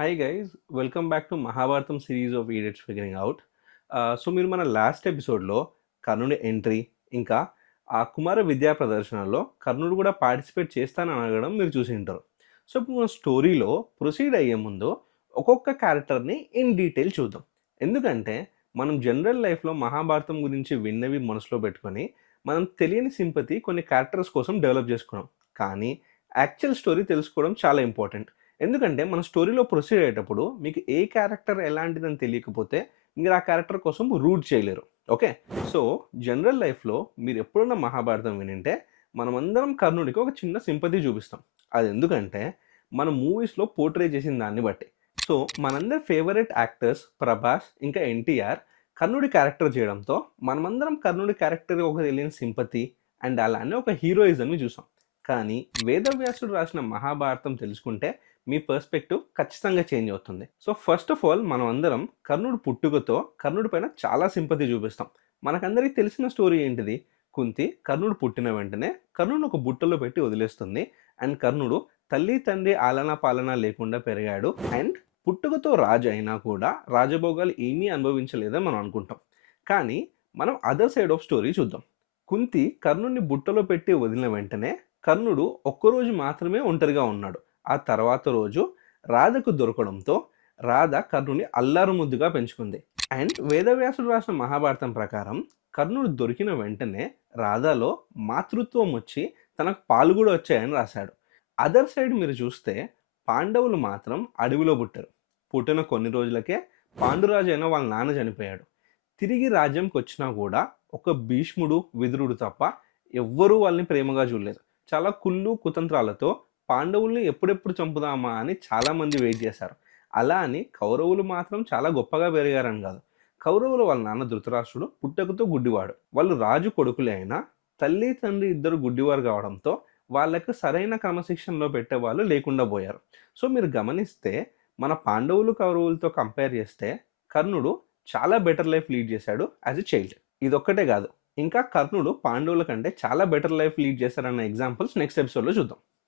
Hi guys, welcome back to Mahabharatam series of idiots figuring out. So మీరు మన last ఎపిసోడ్లో కర్ణుడి ఎంట్రీ, ఇంకా ఆ కుమార విద్యా ప్రదర్శనలో కర్ణుడు కూడా పార్టిసిపేట్ చేస్తానని అడగడం మీరు చూసి ఉంటారు. సో ఇప్పుడు మన స్టోరీలో ప్రొసీడ్ అయ్యే ముందు ఒక్కొక్క క్యారెక్టర్ని ఇన్ డీటెయిల్ చూద్దాం. ఎందుకంటే మనం జనరల్ లైఫ్లో మహాభారతం గురించి విన్నవి మనసులో పెట్టుకొని మనం తెలియని సింపతి కొన్ని క్యారెక్టర్స్ కోసం డెవలప్ చేసుకున్నాం. కానీ యాక్చువల్ స్టోరీ తెలుసుకోవడం చాలా ఇంపార్టెంట్. ఎందుకంటే మన స్టోరీలో ప్రొసీడ్ అయ్యేటప్పుడు మీకు ఏ క్యారెక్టర్ ఎలాంటిదని తెలియకపోతే మీరు ఆ క్యారెక్టర్ కోసం రూట్ చేయలేరు. ఓకే. సో జనరల్ లైఫ్లో మీరు ఎప్పుడన్నా మహాభారతం వినింటే మనమందరం కర్ణుడికి ఒక చిన్న సింపతి చూపిస్తాం. అది ఎందుకంటే మన మూవీస్లో పోర్ట్రే చేసిన దాన్ని బట్టి. సో మనందరి ఫేవరెట్ యాక్టర్స్ ప్రభాస్ ఇంకా ఎన్టీఆర్ కర్ణుడి క్యారెక్టర్ చేయడంతో మనమందరం కర్ణుడి క్యారెక్టర్ ఒక తెలియని సింపతి అండ్ అలానే ఒక హీరోయిజంని చూసాం. కానీ వేదవ్యాసుడు రాసిన మహాభారతం తెలుసుకుంటే మీ పర్స్పెక్టివ్ ఖచ్చితంగా చేంజ్ అవుతుంది. సో ఫస్ట్ ఆఫ్ ఆల్ మనం అందరం కర్ణుడు పుట్టుకతో కర్ణుడి పైన చాలా సింపతి చూపిస్తాం. మనకందరికీ తెలిసిన స్టోరీ ఏంటిది? కుంతి కర్ణుడు పుట్టిన వెంటనే కర్ణుడు ఒక బుట్టలో పెట్టి వదిలేస్తుంది. అండ్ కర్ణుడు తల్లి తండ్రి ఆలనా పాలన లేకుండా పెరిగాడు. అండ్ పుట్టుకతో రాజు అయినా కూడా రాజభోగాలు ఏమీ అనుభవించలేదని మనం అనుకుంటాం. కానీ మనం అదర్ సైడ్ ఆఫ్ స్టోరీ చూద్దాం. కుంతి కర్ణుడిని బుట్టలో పెట్టి వదిలిన వెంటనే కర్ణుడు ఒక్కరోజు మాత్రమే ఒంటరిగా ఉన్నాడు. ఆ తర్వాత రోజు రాధకు దొరకడంతో రాధ కర్ణుని అల్లారు ముద్దుగా పెంచుకుంది. అండ్ వేదవ్యాసుడు రాసిన మహాభారతం ప్రకారం కర్ణుడు దొరికిన వెంటనే రాధలో మాతృత్వం వచ్చి తనకు పాలు కూడా వచ్చాయని రాశాడు. అదర్ సైడ్ మీరు చూస్తే పాండవులు మాత్రం అడవిలో పుట్టారు. పుట్టిన కొన్ని రోజులకే పాండురాజు అయిన వాళ్ళ నాన్న చనిపోయాడు. తిరిగి రాజ్యంకి వచ్చినా కూడా ఒక భీష్ముడు విదురుడు తప్ప ఎవ్వరూ వాళ్ళని ప్రేమగా చూడలేదు. చాలా కుళ్ళు కుతంత్రాలతో పాండవుల్ని ఎప్పుడెప్పుడు చంపుదామా అని చాలామంది వెయిట్ చేశారు. అలా అని కౌరవులు మాత్రం చాలా గొప్పగా పెరిగారని కాదు. కౌరవులు వాళ్ళ నాన్న ధృతరాష్ట్రుడు పుట్టకతో గుడ్డివాడు. వాళ్ళు రాజు కొడుకులే అయినా తల్లి తండ్రి ఇద్దరు గుడ్డివారు కావడంతో వాళ్ళకు సరైన క్రమశిక్షణలో పెట్టేవాళ్ళు లేకుండా పోయారు. సో మీరు గమనిస్తే మన పాండవులు కౌరవులతో కంపేర్ చేస్తే కర్ణుడు చాలా బెటర్ లైఫ్ లీడ్ చేశాడు యాజ్ ఎ చైల్డ్. ఇదొక్కటే కాదు, ఇంకా కర్ణుడు పాండవుల కంటే చాలా బెటర్ లైఫ్ లీడ్ చేశారన్న ఎగ్జాంపుల్స్ నెక్స్ట్ ఎపిసోడ్లో చూద్దాం.